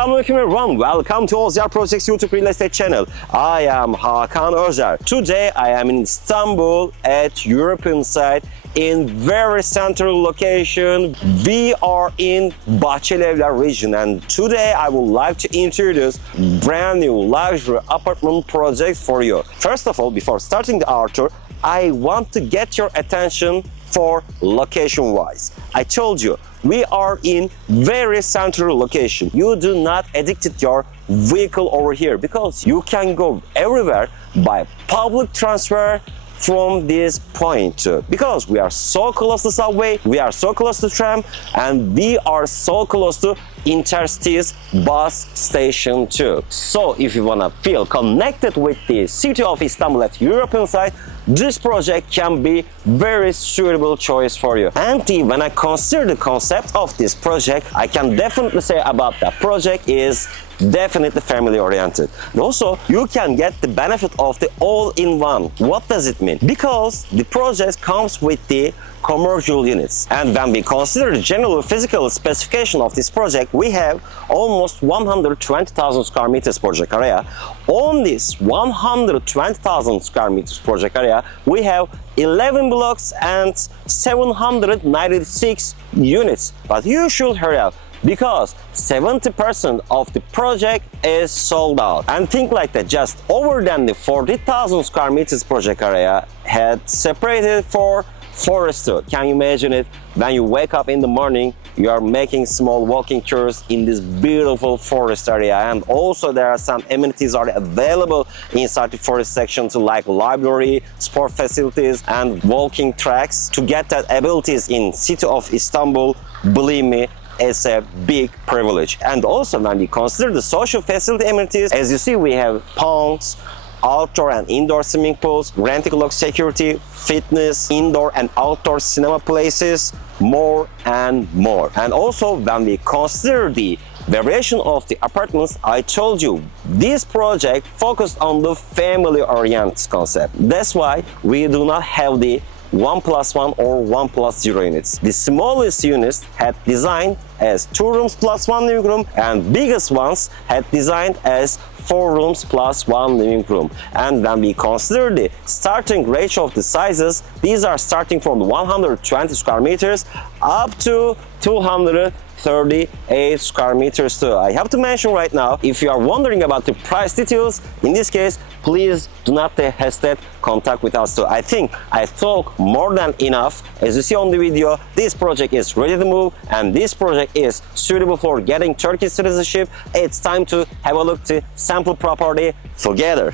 Selamünaleyküm everyone. Welcome to Ozyar Projects YouTube Real Estate channel. I am Hakan Özer. Today I am in Istanbul at European side in very central location. We are in Bahçelievler region, and today I would like to introduce brand new luxury apartment project for you. First of all, before starting our tour, I want to get your attention for location wise. I told you we are in very central location. You do not addict your vehicle over here because you can go everywhere by public transfer from this point, because we are so close to subway, we are so close to tram, and we are so close to intercities bus station too. So if you wanna feel connected with the city of Istanbul at European side, this project can be very suitable choice for you. And when I consider the concept of this project, I can definitely say about that project is definitely family oriented. And also, you can get the benefit of the all-in-one. What does it mean? Because the project comes with the commercial units. And when we consider the general physical specification of this project, we have almost 120,000 square meters project area. On this 120,000 square meters project area, we have 11 blocks and 796 units. But you should hurry up, because 70% of the project is sold out. And think like that, just over than the 40,000 square meters project area had separated for forest tour. Can you imagine it? When you wake up in the morning, you are making small walking tours in this beautiful forest area. And also there are some amenities are available inside the forest section to like library, sport facilities and walking tracks. To get that abilities in city of Istanbul, believe me, it's a big privilege. And also when we consider the social facility amenities, as you see, we have ponds, outdoor and indoor swimming pools, rent-a-clock security, fitness, indoor and outdoor cinema places, more and more. And also when we consider the variation of the apartments, I told you this project focused on the family-oriented concept. That's why we do not have the 1+1 or 1+0 units. The smallest units had designed as 2 rooms plus 1 living room, and biggest ones had designed as 4 rooms plus 1 living room. And when we consider the starting ratio of the sizes, these are starting from 120 square meters up to 238 square meters too. I have to mention right now, if you are wondering about the price details, in this case, please do not hesitate, contact with us too. I think I talk more than enough. As you see on the video, this project is ready to move, and this project is suitable for getting Turkish citizenship. It's time to have a look to sample property together.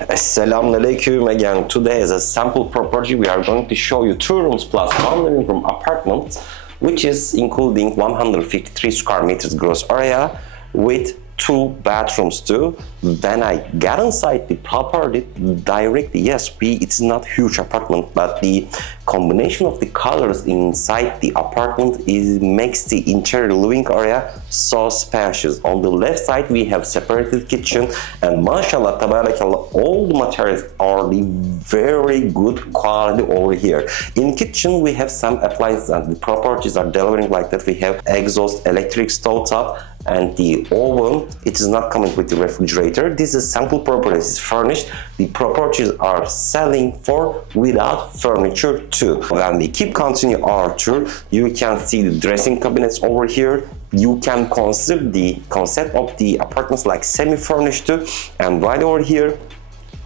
Assalamualaikum again. Today as a sample property, we are going to show you 2 rooms plus 1 living room apartment, which is including 153 square meters gross area with 2 bathrooms too. When I got inside the property directly, yes, it's not huge apartment, but the combination of the colors inside the apartment makes the interior living area so spacious. On the left side we have separated kitchen, and mashallah tabarakallah, all the materials are the very good quality over here. In kitchen we have some appliances, and the properties are delivering like that. We have exhaust, electric stove top, and the oven. It is not coming with the refrigerator. This is sample property, it's furnished. The properties are selling for without furniture too. When we keep continue our tour, you can see the dressing cabinets over here. You can consider the concept of the apartments like semi-furnished too. And right over here,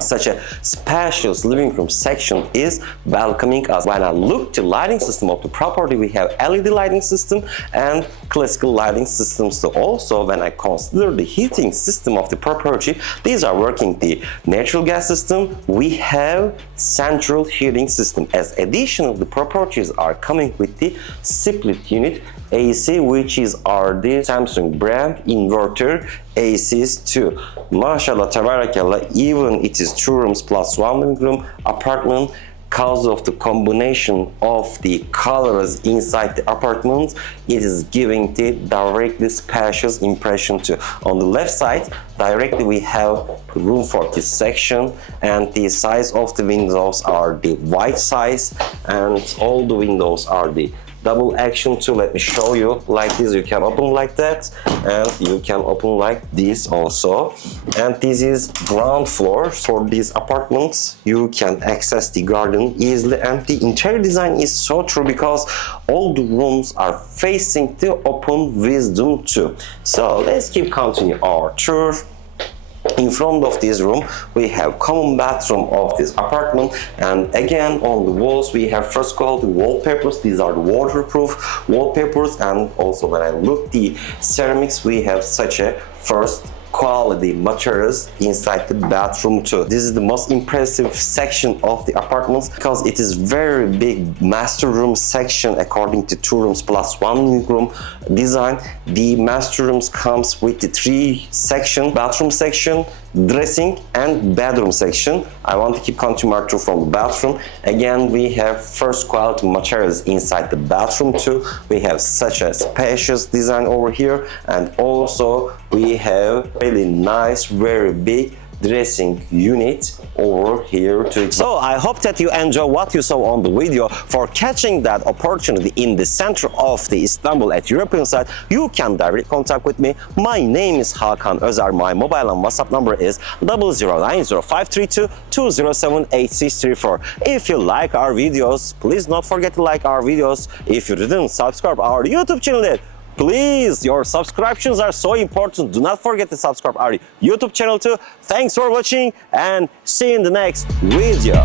such a spacious living room section is welcoming us. When I look to lighting system of the property, we have LED lighting system and classical lighting systems. So also when I consider the heating system of the property, these are working the natural gas system. We have central heating system. As additional, the properties are coming with the split unit AC, which is the Samsung brand inverter ACs too. Mashallah tabarakallah, even it is 2 rooms plus 1 living room apartment. Because of the combination of the colors inside the apartment, it is giving the directly spacious impression too. On the left side, directly we have room for this section, and the size of the windows are the wide size, and all the windows are the double action too. Let me show you. Like this, you can open like that, and you can open like this also. And this is ground floor. For these apartments, you can access the garden easily, and the interior design is so true because all the rooms are facing the open wisdom too. So let's keep continue our tour. In front of this room we have common bathroom of this apartment, and again on the walls we have first quality wallpapers. These are the waterproof wallpapers, and also when I look the ceramics, we have such a first quality materials inside the bathroom too. This is the most impressive section of the apartments because it is very big master room section according to 2 rooms plus 1 new room design. The master rooms comes with the 3 section: bathroom section, dressing and bedroom section. I want to keep continuing our tour from the bathroom. Again, we have first quality materials inside the bathroom too. We have such a spacious design over here, and also we have really nice, very big dressing unit over here too. So I hope that you enjoy what you saw on the video. For catching that opportunity in the center of the Istanbul at European side, you can directly contact with me. My name is Hakan Özer. My mobile and WhatsApp number is 0090532 If you like our videos, please don't forget to like our videos. If you didn't subscribe our YouTube channel yet, please, your subscriptions are so important. Do not forget to subscribe our YouTube channel too. Thanks for watching, and see you in the next video.